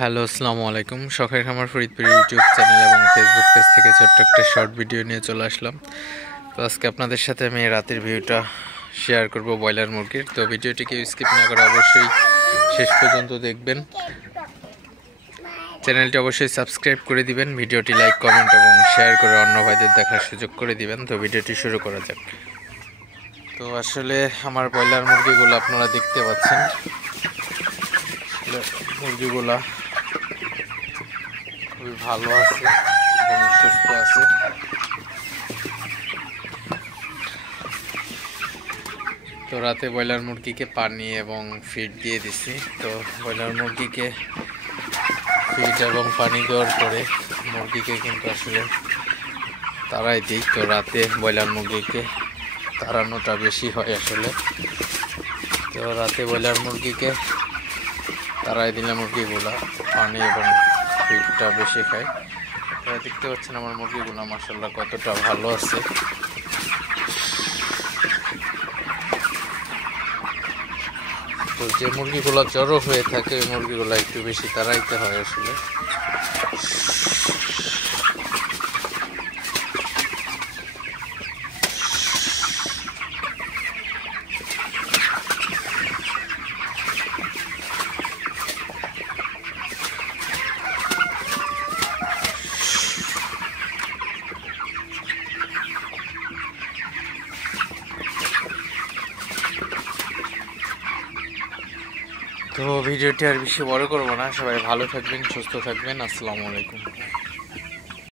Hello, আসসালামু আলাইকুম। শখের খামার ফরিদপুর ইউটিউব চ্যানেল এবং ফেসবুক পেজ থেকে ছোট্ট একটা শর্ট ভিডিও নিয়ে চলে আসলাম। তো আজকে আপনাদের সাথে আমি রাতের ভিউটা শেয়ার করব ব্রয়লার মুরগির। তো ভিডিওটিকে স্কিপ না করে অবশ্যই শেষ পর্যন্ত দেখবেন। চ্যানেলটি অবশ্যই সাবস্ক্রাইব করে দিবেন, ভিডিওটি লাইক, কমেন্ট এবং শেয়ার করে অন্য ভাইদের দেখার সুযোগ করে দিবেন। তো ভিডিওটি শুরু করা যাক। তো আসলে আমার ব্রয়লার মুরগিগুলো আপনারা দেখতে পাচ্ছেন, মুরগিগুলা খুবই ভালো আছে এবং সুস্থ আছে। তো রাতে ব্রয়লার মুরগিকে পানি এবং ফিড দিয়ে দিছি। তো ব্রয়লার মুরগিকে ফিড এবং পানি দেওয়ার পরে মুরগিকে কিন্তু আসলে তাড়াই দিই। তো রাতে ব্রয়লার মুরগিকে তাড়ানোটা বেশি হয় আসলে। তো রাতে ব্রয়লার মুরগিকে তাড়াই দিলে মুরগিগুলা পানি এবং ফিডটা বেশি খায়। আপনারা দেখতে পাচ্ছেন আমার মুরগিগুলো মাশাআল্লাহ কতটা ভালো আছে। তো যে মুরগিগুলো জড়ো হয়ে থাকে ওই মুরগিগুলো একটু বেশি তাড়াইতে হয় আসলে। তো ভিডিওটি আর বেশি বড় করবো না, সবাই ভালো থাকবেন, সুস্থ থাকবেন। আসসালামু আলাইকুম।